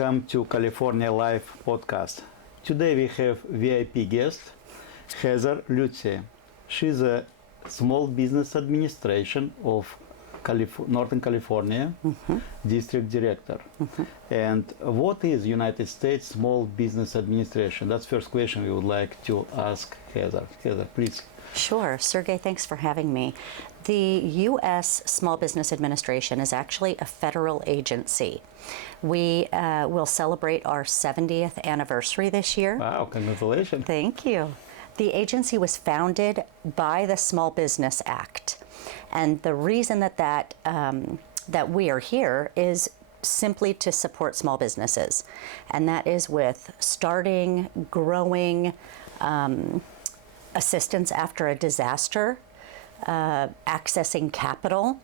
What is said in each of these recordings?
welcome to California Live podcast. Today we have VIP guest, Heather Luzzi. She's a small business administration of Northern California district director. And what is United States Small Business Administration? That's the first question we would like to ask Heather. Heather, please. Sure. Sergey, thanks for having me. The U.S. Small Business Administration is actually a federal agency. We will celebrate our 70th anniversary this year. Wow, congratulations. Thank you. The agency was founded by the Small Business Act. And the reason that we are here is simply to support small businesses. And that is with starting, growing, assistance after a disaster, accessing capital,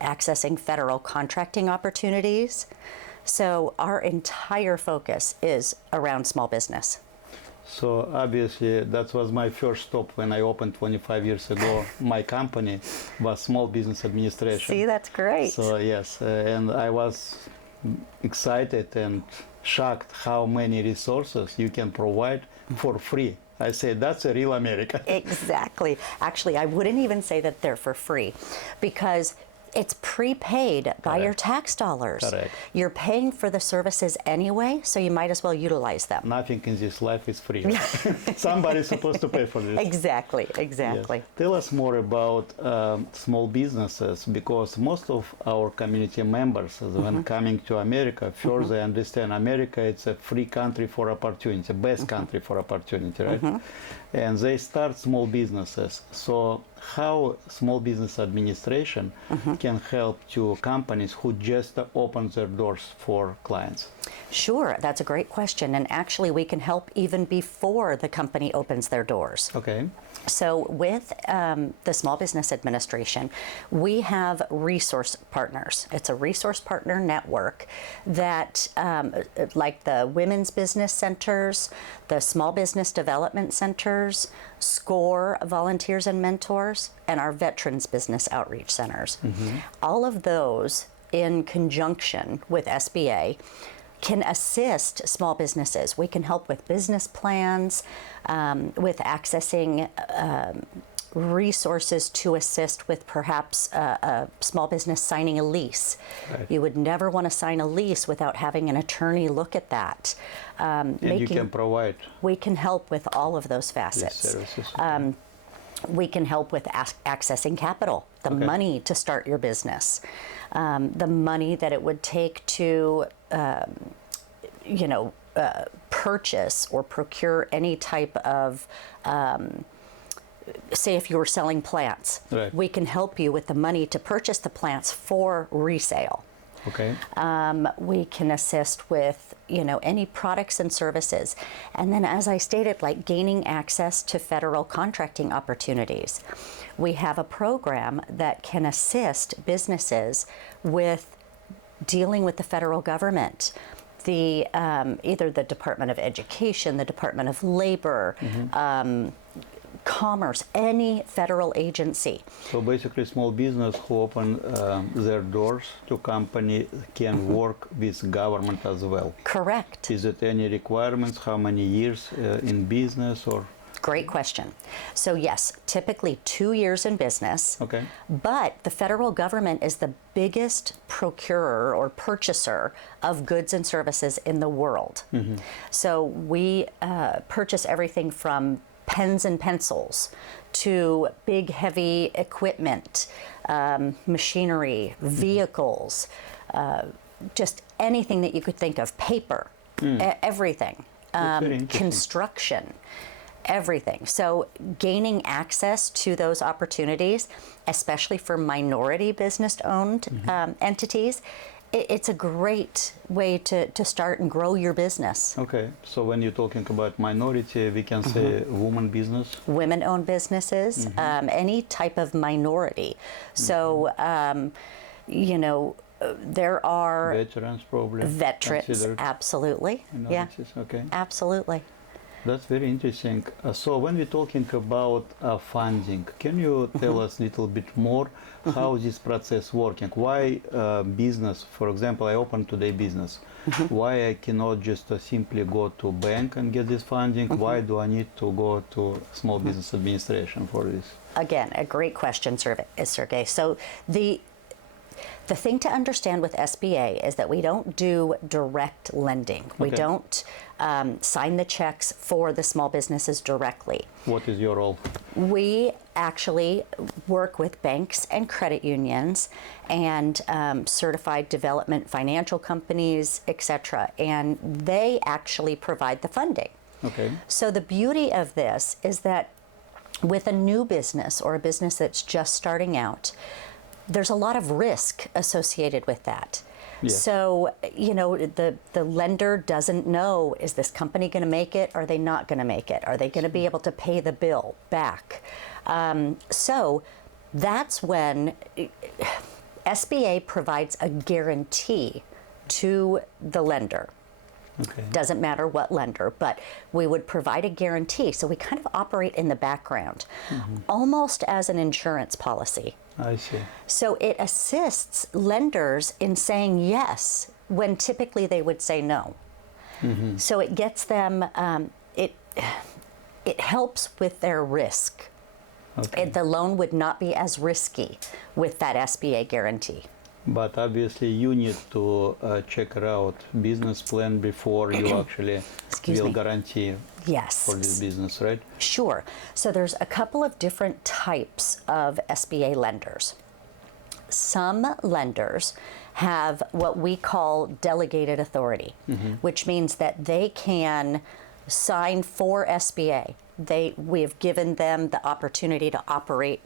accessing federal contracting opportunities. So our entire focus is around small business. So obviously that was my first stop when I opened 25 years ago. My company was Small Business Administration. See, that's great. So yes, and I was excited and shocked how many resources you can provide for free. I say that's a real America. Exactly. Actually, I wouldn't even say that they're for free because it's prepaid by your tax dollars. Correct. You're paying for the services anyway, so you might as well utilize them. Nothing in this life is free. Somebody's supposed to pay for this. Exactly, exactly. Yes. Tell us more about small businesses, because most of our community members, when coming to America, first they understand America it's a free country for opportunity, best country for opportunity, right? And they start small businesses. So how Small Business Administration can help to companies who just open their doors for clients? Sure, that's a great question. And actually, we can help even before the company opens their doors. Okay. So with the Small Business Administration, we have resource partners. It's a resource partner network that, like the Women's Business Centers, the Small Business Development Centers, SCORE Volunteers and Mentors, and our Veterans Business Outreach Centers. All of those, in conjunction with SBA, can assist small businesses. We can help with business plans, with accessing resources to assist with perhaps a small business signing a lease. Right. You would never want to sign a lease without having an attorney look at that. And you can provide. We can help with all of those facets. We can help with accessing capital, the money to start your business, the money that it would take to purchase or procure any type of, say if you were selling plants, we can help you with the money to purchase the plants for resale. Okay. We can assist with, any products and services. And then, as I stated, like gaining access to federal contracting opportunities. We have a program that can assist businesses with dealing with the federal government. The either the Department of Education, the Department of Labor, Commerce, any federal agency. So basically small business who open their doors to company can work with government as well. Correct. Is it any requirements, how many years in business or? Great question. So yes, typically 2 years in business, but the federal government is the biggest procurer or purchaser of goods and services in the world. So we purchase everything from pens and pencils to big heavy equipment, machinery, vehicles, just anything that you could think of, paper, everything, construction, everything. So gaining access to those opportunities, especially for minority business-owned entities, it's a great way to start and grow your business. Okay, so when you're talking about minority, we can say women business? Women-owned businesses, any type of minority. So, there are... Veterans probably? Veterans, absolutely. Yeah, absolutely. That's very interesting. So when we're talking about funding, can you tell us a little bit more how this process working? Why business, for example, I opened today business. Why I cannot just simply go to bank and get this funding? Why do I need to go to Small Business Administration for this? Again, a great question, Sergey. So the thing to understand with SBA is that we don't do direct lending. We don't sign the checks for the small businesses directly. What is your role? We actually work with banks and credit unions and certified development financial companies, etc. And they actually provide the funding. Okay. So the beauty of this is that with a new business or a business that's just starting out, there's a lot of risk associated with that. Yes. So, you know, the lender doesn't know, is this company going to make it? Are they not going to make it? Are they going to be able to pay the bill back? So that's when SBA provides a guarantee to the lender. Okay. Doesn't matter what lender, but we would provide a guarantee. So we kind of operate in the background, almost as an insurance policy. I see. So it assists lenders in saying yes when typically they would say no. So it gets them, it helps with their risk. Okay. The loan would not be as risky with that SBA guarantee. But obviously you need to check out business plan before you actually will guarantee for this business, right? Sure. So there's a couple of different types of SBA lenders. Some lenders have what we call delegated authority, which means that they can sign for SBA. We have given them the opportunity to operate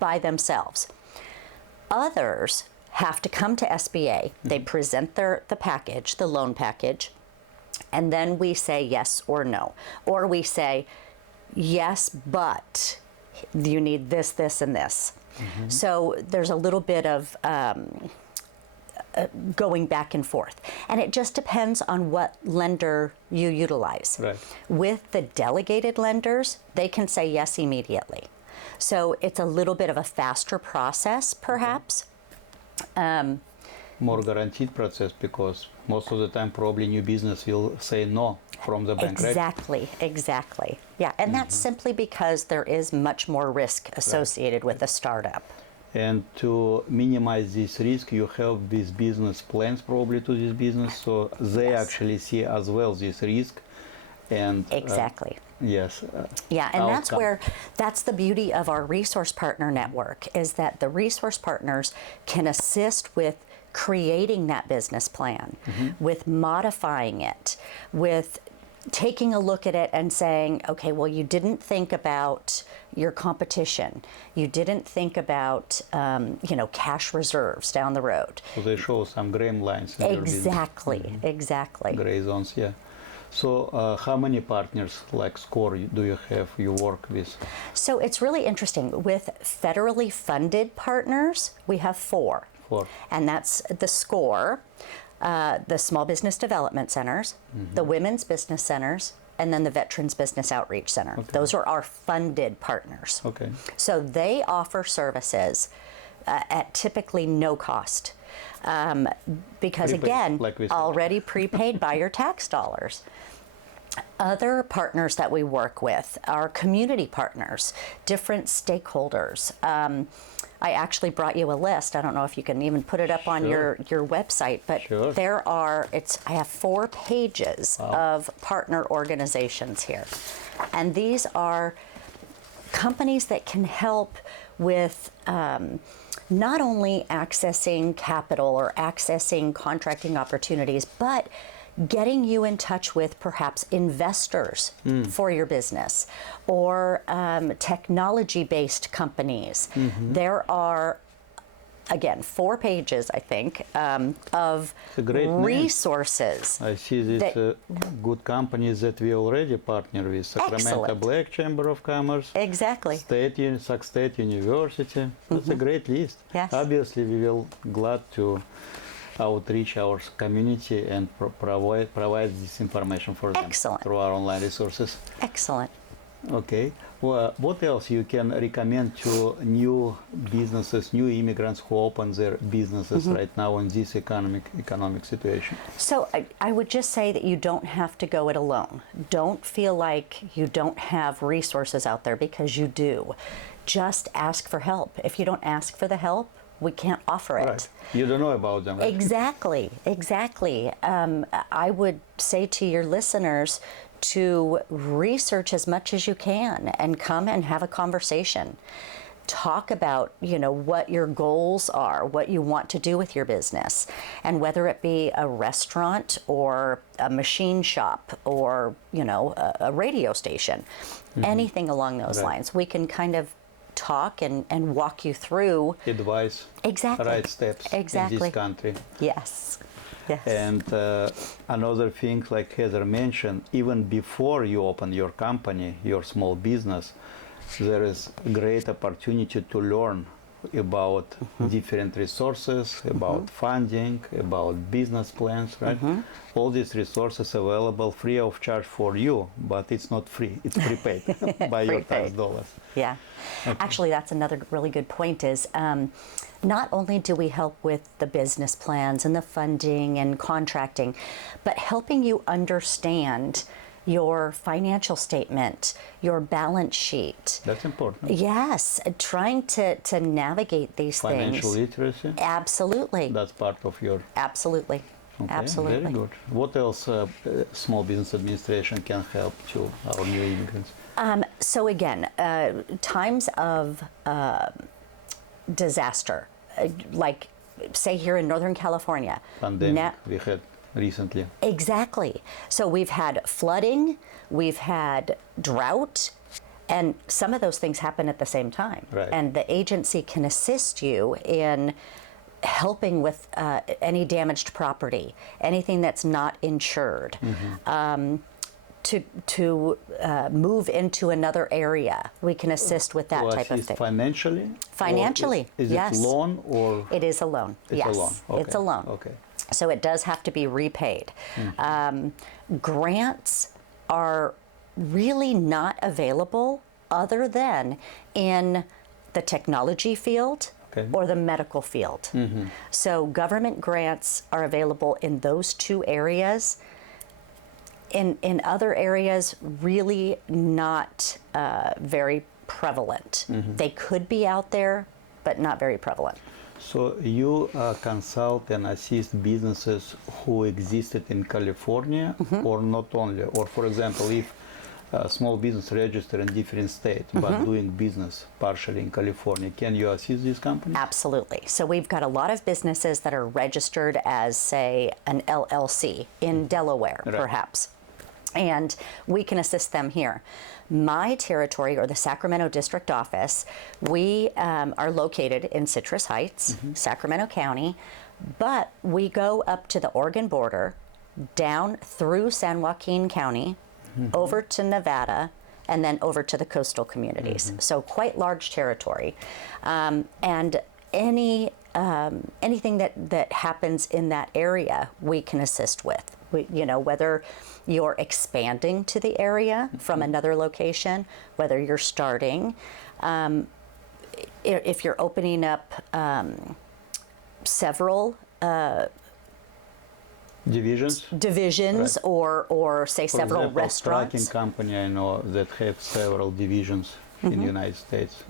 by themselves. Others have to come to SBA. They present the package, the loan package, and then we say yes or no. Or we say, yes, but you need this, this, and this. So there's a little bit of going back and forth. And it just depends on what lender you utilize. Right. With the delegated lenders, they can say yes immediately. So it's a little bit of a faster process, perhaps. More guaranteed process, because most of the time probably new business will say no from the bank, right? Exactly. Yeah, and that's simply because there is much more risk associated with a startup. And to minimize this risk, you have these business plans probably to this business, so they actually see as well this risk. And exactly. Yes. Yeah, and that's the beauty of our resource partner network, is that the resource partners can assist with creating that business plan, with modifying it, with taking a look at it and saying, okay, well, you didn't think about your competition. You didn't think about, cash reserves down the road. So they show some gray lines in your business. Exactly. Gray zones, yeah. So how many partners like SCORE do you have, you work with? So it's really interesting. With federally funded partners, we have four. And that's the SCORE, the Small Business Development Centers, the Women's Business Centers, and then the Veterans Business Outreach Center. Okay. Those are our funded partners. Okay. So they offer services at typically no cost. Because prepaid, again, already prepaid by your tax dollars. Other partners that we work with are community partners, different stakeholders. I actually brought you a list. I don't know if you can even put it up on your website, but I have 4 pages of partner organizations here. And these are companies that can help with not only accessing capital or accessing contracting opportunities, but getting you in touch with perhaps investors for your business, or technology-based companies. There are, again, 4 pages, I think, of resources. I see these good companies that we already partner with. Sacramento Black Chamber of Commerce. Exactly. Sac State University. That's a great list. Yes. Obviously, we will glad to outreach our community and provide this information for them through our online resources. Excellent. Okay. Well, what else you can recommend to new businesses, new immigrants who open their businesses right now in this economic situation? So I would just say that you don't have to go it alone. Don't feel like you don't have resources out there, because you do. Just ask for help. If you don't ask for the help, we can't offer it. Right. You don't know about them, right? Exactly, exactly. I would say to your listeners to research as much as you can and come and have a conversation. Talk about, what your goals are, what you want to do with your business, and whether it be a restaurant or a machine shop or, a radio station, anything along those lines. We can kind of talk and walk you through advice, exactly, right steps in this country. Yes. Yes. And another thing, like Heather mentioned, even before you open your company, your small business, there is great opportunity to learn about different resources, about funding, about business plans, right? All these resources available free of charge for you, but it's not free, it's prepaid by your tax dollars. Yeah. Okay. Actually, that's another really good point is not only do we help with the business plans and the funding and contracting, but helping you understand your financial statement, your balance sheet. That's important. Yes, trying to navigate these Financial things. literacy? Absolutely. That's part of your... Absolutely. Okay, absolutely. Very good. What else Small Business Administration can help to our new immigrants? So again, times of disaster, like say here in Northern California. Pandemic we had recently. Exactly. So we've had flooding, we've had drought, and some of those things happen at the same time. Right. And the agency can assist you in helping with any damaged property, anything that's not insured. To move into another area, we can assist with that type of thing. Financially? Financially, is yes. It loan or? It is a loan. It's yes, a loan. Okay. It's a loan. Okay. So it does have to be repaid. Grants are really not available other than in the technology field or the medical field. So government grants are available in those two areas. In other areas, really not very prevalent. They could be out there, but not very prevalent. So you consult and assist businesses who existed in California or not only? Or for example, if a small business registered in different states but doing business partially in California, can you assist these companies? Absolutely. So we've got a lot of businesses that are registered as, say, an LLC in Delaware, perhaps. And we can assist them here. My territory, or the Sacramento District Office, we are located in Citrus Heights, Sacramento County, but we go up to the Oregon border, down through San Joaquin County, over to Nevada, and then over to the coastal communities. So quite large territory. And anything that happens in that area, we can assist with. Whether you're expanding to the area from another location, whether you're starting, if you're opening up several divisions, right. or say For several example, restaurants. Trucking company I know that have several divisions in the United States.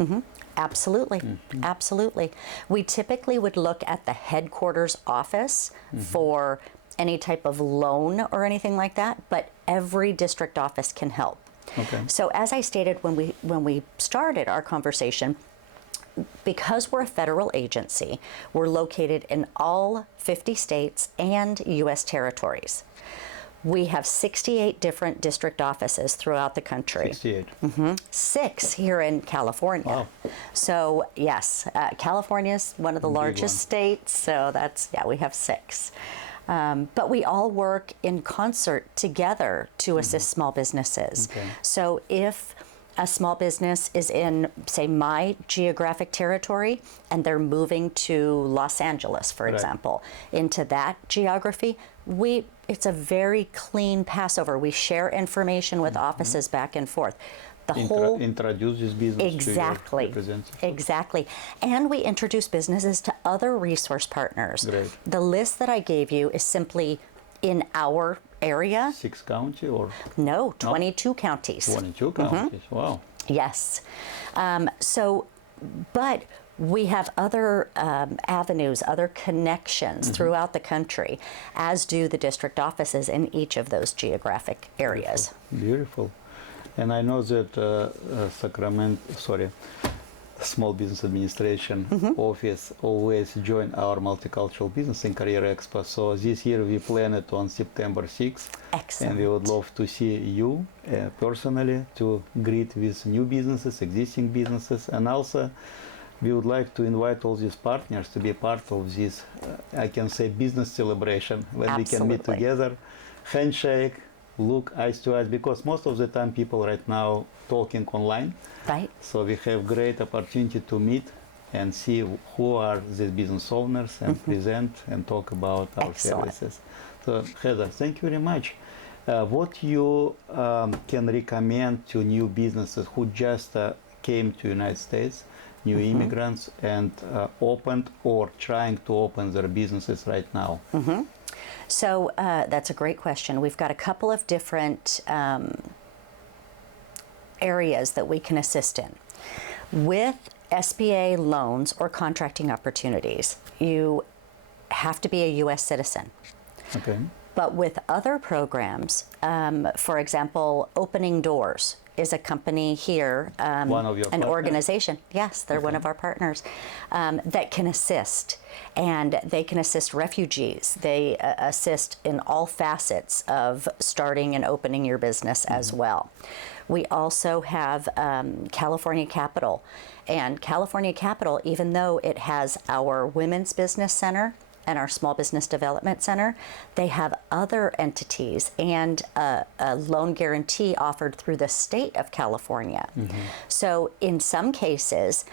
Absolutely, absolutely. We typically would look at the headquarters office for any type of loan or anything like that, but every district office can help. Okay. So as I stated when we started our conversation, because we're a federal agency, we're located in all 50 states and U.S. territories. We have 68 different district offices throughout the country. 68. 6 here in California. Wow. So yes, California is one of the largest states, so we have 6. But we all work in concert together to assist small businesses. Okay. So if a small business is in, say, my geographic territory, and they're moving to Los Angeles, for example, into that geography, it's a very clean passover. We share information with offices back and forth. Introduce this business to your representative. Exactly. And we introduce businesses to other resource partners. Great. The list that I gave you is simply in our area. 6 counties or? No, 22 counties. 22 counties, wow. Yes. But we have other avenues, other connections throughout the country, as do the district offices in each of those geographic areas. Beautiful. And I know that Small Business Administration office always join our Multicultural Business and Career Expo. So this year we plan it on September 6th. Excellent. And we would love to see you personally, to greet with new businesses, existing businesses, and also we would like to invite all these partners to be part of this, I can say, business celebration, when we can meet together, handshake, look eyes to eyes, because most of the time people right now talking online. Right. So we have great opportunity to meet and see who are these business owners and present and talk about our services. So Heather, thank you very much. What you can recommend to new businesses who just came to United States, new immigrants, and opened or trying to open their businesses right now? So that's a great question. We've got a couple of different areas that we can assist in. With SBA loans or contracting opportunities, you have to be a U.S. citizen. Okay. But with other programs, for example, Opening Doors is a company here, one of your an partners? Organization. Yes, they're one of our partners that can assist, and they can assist refugees. They assist in all facets of starting and opening your business as well. We also have California Capital, and California Capital, even though it has our Women's Business Center and our Small Business Development Center, they have other entities and a loan guarantee offered through the state of California. So in some cases,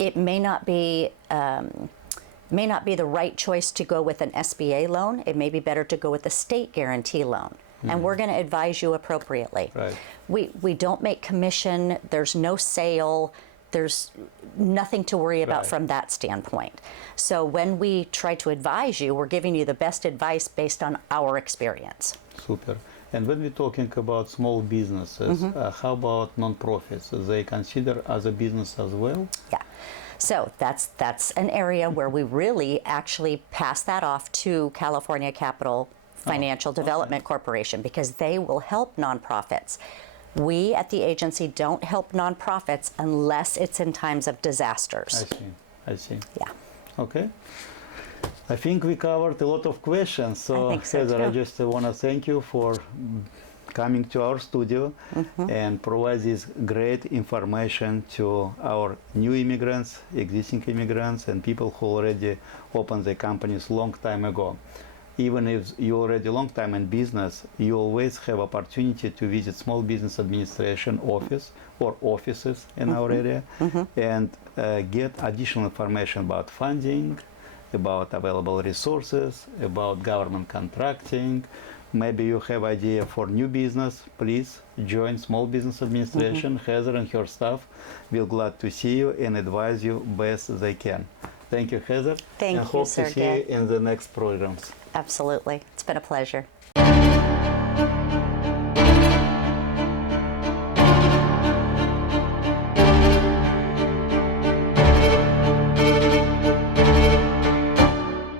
it may not be the right choice to go with an SBA loan. It may be better to go with a state guarantee loan. And we're going to advise you appropriately. Right. We don't make commission. There's no sale. There's nothing to worry about from that standpoint. So when we try to advise you, we're giving you the best advice based on our experience. Super. And when we're talking about small businesses, how about nonprofits? They consider as a business as well? Yeah. So that's an area where we really actually pass that off to California Capital Financial Development Corporation, because they will help nonprofits. We at the agency don't help nonprofits unless it's in times of disasters. I see. Yeah. Okay. I think we covered a lot of questions. So, I think so Heather, too. I just want to thank you for coming to our studio and provide this great information to our new immigrants, existing immigrants, and people who already opened their companies long time ago. Even if you're already a long time in business, you always have opportunity to visit Small Business Administration office or offices in our area and get additional information about funding, about available resources, about government contracting. Maybe you have idea for new business, please join Small Business Administration. Heather and her staff will glad to see you and advise you best they can. Thank you, Heather. Thank and you, hope to see Sergey. you in the next programs. Absolutely. It's been a pleasure.